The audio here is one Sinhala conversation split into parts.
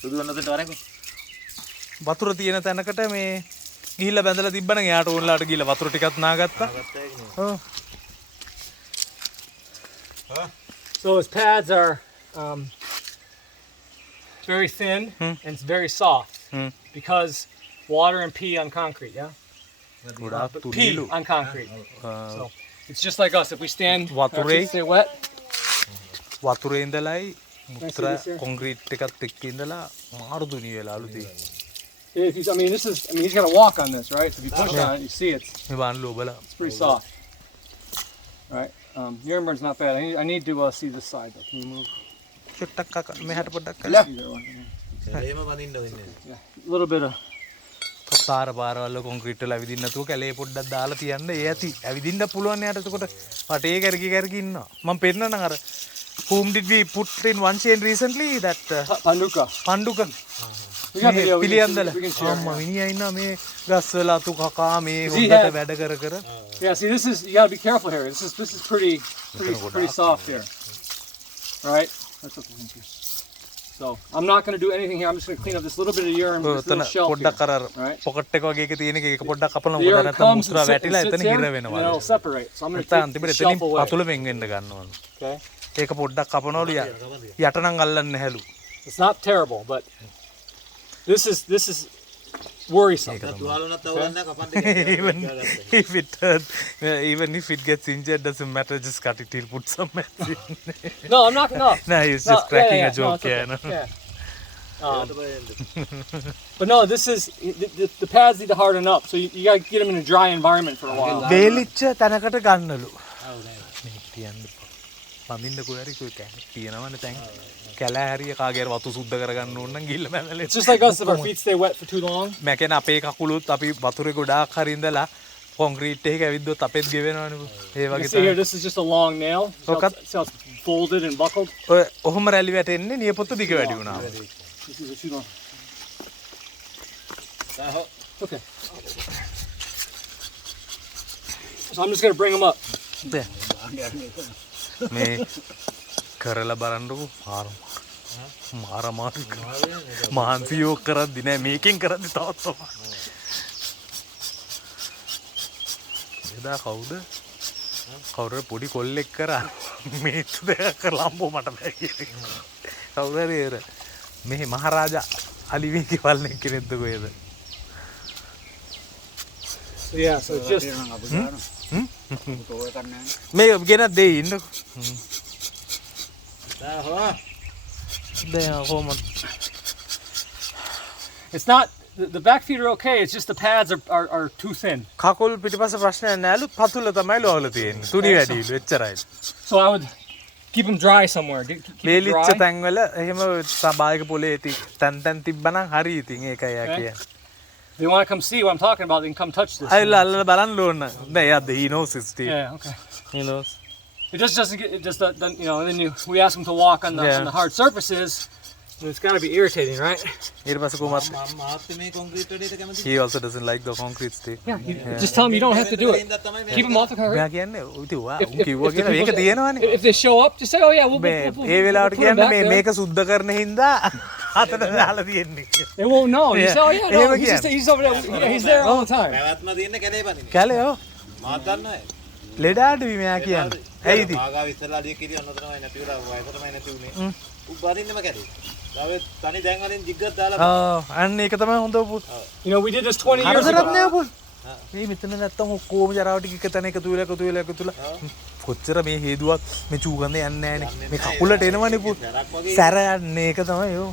සුදු වෙනදට වරෙන් වතුර තියෙන තැනකට මේ ගිහිල්ලා බැඳලා තිබ්බනම් එයාට ඕනලාට ගිහිල්ලා වතුර ටිකක් නාගත්තා. ඔව්. So his pads are very thin and it's very soft because water and pee on concrete, yeah? ගොඩාක් Pee තුනීලු. on concrete. So it's just like us. If we stand, our Water-ray. feet stay wet. වතුරේ ඉඳලායි මුත්‍ර කොන්ක්‍රීට් එකත් එක්ක ඉඳලා මාරු දුනී වෙලාලු තියෙන්නේ. If he's, he's got to walk on this, right? So if you push on it, you see මේ බාන්ලු ඔබලා it's pretty soft. Right? Your bird's not bad. I need to see this side. Though. Can you move? චුට්ටක් මෙහාට පොඩ්ඩක් කළා. Either one. එහෙම වදින්න වෙන්නේ. Yeah. A little bit of. තාර පාරවල කොන්ක්‍රීට් වල ඇවිදින්න නැතුව කැලේ පොඩ්ඩක් දාලා තියන්න ඒ ඇති. ඇවිදින්න පුළුවන් යාට එතකොට වටේ කරකි කරකි ඉන්නවා. මම පෙන්නනම් අර whom did we put in one chain recently that Panduka. පණ්ඩුක We got video. Piliyandala We can share. අම්මා මිනිහා ඉන්නවා මේ ගස්වල අතු කකා මේ He හොඳට had- වැඩ කර කර Yeah. See, this is you got to be careful here. This is pretty soft here. Right? That's okay. Thank you. So I'm not going to do anything here. I'm just going to clean up this little bit of urine. This ඔතන little shelf පොඩ්ඩක් here. අර Right? පොකට් එක වගේ එක තියෙන එක පොඩ්ඩක් කපනවා The මොකද urine නැත්නම් comes මුත්‍රා and වැටිලා sits එතන in, හිර and වෙනවා. then it'll separate. So I'm going to නැත්නම් take අන්තිමට the එතනින් shelf away. පතුල වෙන් වෙන්න ගන්නවලු. Okay. ඒක පොඩ්ඩක් කපනවලු යට නම් අල්ලන්නේ නැහැලු. It's not terrible, but this is worrisome. තුවාල උනත් අවුලක් නැහැ කපන්න දෙන්නේ. even if it gets injured doesn't matter, just cut it, he'll put some medicine. No, I'm not. No. No, he's just cracking a joke, No, yeah, it's no. okay. Yeah. But no, this is the pads need to harden up, so you got to get them in a dry environment for a while. වේලිච්ච තැනකට ගන්නලු. මේ තියන්න පඳින්න කොහරි කොයි කැලේ තියනවනේ දැන් කැලෑ හරිය කාගේ හරි වතු සුද්ධ කරගන්න ඕන නම් ගිහිල්ලා මැනලේ. It's just like us if our feet stay wet for too long. මම කියන්නේ අපේ කකුලුත් අපි වතුරේ ගොඩාක් හරි ඉඳලා කොන්ක්‍රීට් එකක ඇවිද්දොත් අපෙත් ගෙවෙනවනේ. ඒ You වගේ see here, තමයි. this is just a long nail. Okay. See how it's folded and buckled. ඔය ඔහොම රැලි වැටෙන්නේ නියපොත්ත දිග වැඩි වුණා. This is too long. Okay. So I'm just gonna bring them up. මේ කරලා බලන්නකො මාර මාන්සියෝ කරද්දි නෑ මේකෙන් කරද්දි තවත් තමයි. එදා කවුරු පොඩි කොල්ලෙක් කරා මේතු දෙකක් ලම්බෝ මට බෑ කියලා. කවුරු හරි එර මේ මහරජා අලිවේගේ වල්නේ කෙනෙක්ද කොහෙද? So yeah, so it's just මේ ගෙනත් දෙයි ඉන්නකො. දැන් කොහොමද? it's not the back feet are okay. It's just the pads are too thin. කකුල් පිටිපස්ස ප්‍රශ්නයක් නෑලු පතුල තමයි ලෝවල තියෙන්නේ. තුනි වැඩිලු එච්චරයි. So I would keep them dry somewhere. Keep them වේලිච්ච dry. තැන්වල එහෙම සබායක පොලේ තැන් තිබ්බනම් හරි ඉතින් ඒකයි යා කියන්නේ. If they want to come see what I'm talking about, they can come touch this. අයිලා අල්ලලා බලන්න ඕන. දැන් එයාද he knows it still. Yeah, okay. He knows. It just doesn't get, it just doesn't, you know, then we ask them to walk on the hard surfaces. And it's got to be irritating, right? ඊට පස්සේ කොහොමද? මාත් මේ කොන්ක්‍රීට් වලට කැමති. He also doesn't like the concrete stick. Yeah, just tell them you don't have to do it. Keep them off the car. මෙයා කියන්නේ ඉතින් ඔයා කිව්වා කියලා මේක තියෙනවනේ. If they show up, just say, oh yeah, we'll මේ ඒ වෙලාවට put 'em කියන්නේ back මේ there. මේක සුද්ධ කරන හින්දා අතට දාලා තියෙන්නේ. They won't know. You say, oh yeah, එහෙම no, කියන්නේ. he's over there. Yeah, he's there all the time. පැවැත්ම තියෙන්නේ කැලේ පදින්නේ. කැලේ ඔව්. මාත් දන්නවා ඒ. ලෙඩාඩුයි මෙයා කියන්නේ. ඇයිද? මාගාව ඉස්සලා අලිය කිරිය ඔන්න තමයි නැති උලා වයස තමයි නැති උනේ. උ බදින්නම කැලේ. දාවේ තනි දැන් වලින් දිග්ගත් දාලා ඔව් අන්න ඒක තමයි හොඳ පුත්. You know, we did this 20 years හතරක් ago. නෑ පුත්. මේ මෙතන නැත්තම් ඔක්කොම ජරාව ටික එක තැන එකතු වෙලා කොච්චර මේ හේදුවත් මේ චූගඳ යන්නේ නෑනේ. මේ කකුලට එනවනේ පුත්. සැර යන්නේ ඒක තමයි ඔව්.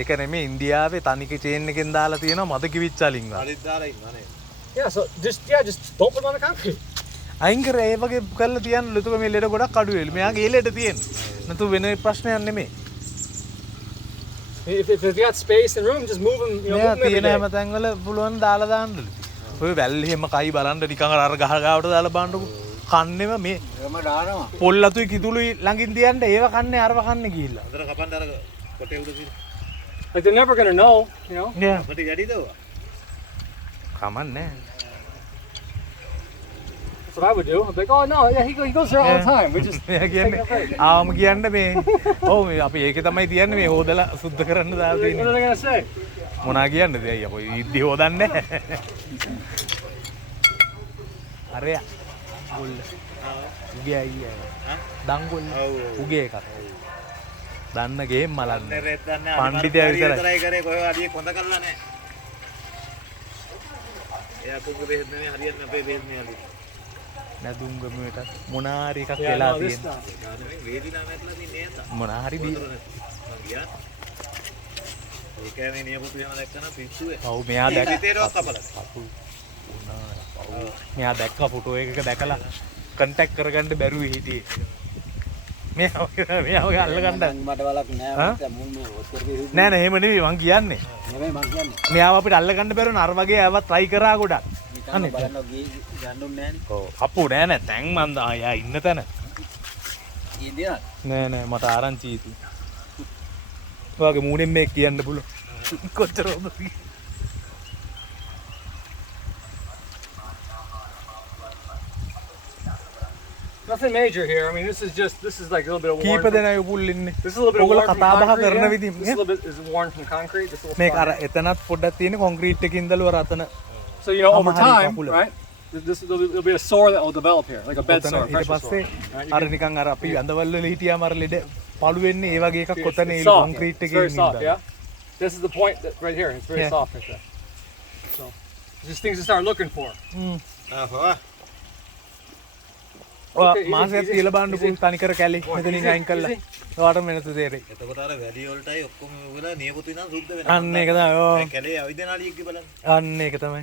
ඒක නෙමෙයි ඉන්දියාවේ තනික චේන් එකෙන් දාලා තියෙනවා මද කිවිච්ච අලින් වල. අලිත් දාලා ඉන්නවනේ. Yeah, so just don't put them on the concrete. අයින් කර ඒ වගේ කරලා තියන්න ලුතුක මේ ලෙඩ ගොඩක් අඩු වෙලු. මෙයාගේ ඒ ලෙඩ තියෙන. නැතු වෙන ප්‍රශ්නයක් නෙමෙයි. If they got space and room, just move them, you know, මෙයා move them every තියෙන හැම day. තැන්වල පුළුවන් දාලා දාන්නලු. ඔය වැල් එහෙම කයි බලන්න නිකන් අර ගහ ගාවට දාලා බලන්නකො. කන්නේම මේ පොල් අතුයි කිතුළුයි ළඟින් තියන්න ඒව කන්නේ අරව කන්නේ ගිහිල්ලා. අතර කපන්න අර කොටේ උඩ තියෙන. Like they're never gonna know, you know. Yeah. අපිට ගැඩිද ඔවා? කමන්නේ. what I would do. I'd be like, oh no, yeah, he goes there all the time. We just මෙයා taking a කියන්නේ break. ආවම කියන්න මේ ඔව් මේ අපි ඒකේ තමයි තියන්නේ මේ හොදලා සුද්ධ කරන්න දාලා What තියෙන්නේ are they gonna say? මොනා කියන්නද අයියා කොයි ඉද්දි හොදන්නේ අරය ගොල්ල උගේ අයියා දංගොල්ල උගේ එකක් දන්න ගේම් මලන්න රෙත් දන්නේ පණ්ඩිතයා විතරයි විතරයි කරේ කොහෙව අඩිය කොඳ කරලා නැහැ. එයා කුංග බෙහෙත් නෙමෙයි හරියන්නේ අපේ බෙහෙත් නේ අලි. නැදුම්ගමට මොනාරි එකක් Yeah, වෙලා no, this තියෙන stuff. ගානේ වේදිනා නැట్లా තින්නේ නේද? මොනාරි දී මං ගියා. ඒ කියන්නේ නියපොතු එහෙම දැක්කම පිස්සුවේ. ඔව් මෙයා දැක්ක පිටේරවක් කපලා. මෙයා දැක්ක ෆොටෝ එකක දැකලා කන්ටැක්ට් කරගන්න බැරුවේ හිටියේ මෙයා අල්ල ගන්න මට වලක් නෑ මට මුල් මේ ඔතර කිව්වේ නෑ නෑ එහෙම නෙවෙයි මං කියන්නේ නෙමෙයි මං කියන්නේ මෙයාව අපිට අල්ල ගන්න බැරුව නර වගේ ආව try කරා ගොඩක් අනේ බලන්න ගියේ ගන්නුම් නෑනේ ඔව් අප්පු නෑ නෑ තැන් මන් ආයා ඉන්න තැන ඊදී නෑ නෑ මට ආරංචි ඉති ඔයාගේ මූණෙන් මේක කියන්න පුළුවන් කොච්චර හොඳද Nothing major here. I mean, this is like a little bit of worn. කීප දෙනා උපුල් ඉන්නේ This is a little bit of ඔයගොල්ලෝ worn from කතා බහ concrete. කරන Yeah. විදිහ This a little bit is worn from concrete. This little මේක spot. අර එතනත් පොඩ්ඩක් තියෙන කොන්ක්‍රීට් එකකින් ඉඳලා අර අතන So you know, over Amahari time, kapula. right? There'll be a sore that will develop here, like a bed ඔතන sore, ඊට pressure පස්සේ sore. Right? අර නිකන් අර අපි අඳවල් වල හිටියාම අර ලෙඩ පළු වෙන්නේ ඒ වගේ එකක් ඔතන ඒ It's soft. කොන්ක්‍රීට් It's එකේ very soft, ඉඳලා yeah. This is the point that right here. It's very Yeah. soft right there. So, just things to start looking for. ආහෝ. ඔය Okay, easy, මාසයක් easy, තියලා බලන්න easy. පුළුවන් තනිකර කැලේ මෙතනින් අයින් කළා ඔයාට වෙනස තේරෙයි එතකොට අර වැඩි වලටයි ඔක්කොම වෙලා නියපොතු ඉඳන් සුද්ධ වෙනවා. අන්න ඒක තමයි ඔව් දැන් කැලේ අවිදනාලියෙක්ගේ බලන්න. අන්න ඒක තමයි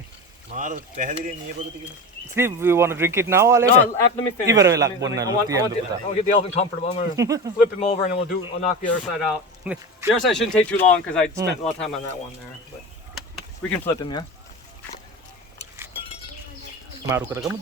මාර පැහැදිලි නියපොතු ටිකනේ. Steve you want to drink it now or No, later let me finish. ඉවර වෙලක් I බොන්න want to get the elephant comfortable. I'm gonna flip him over and then I'll knock the other side out. The other side shouldn't take too long because I spent a lot of time on that one there. But we can flip him, yeah. මාරු කරගමුද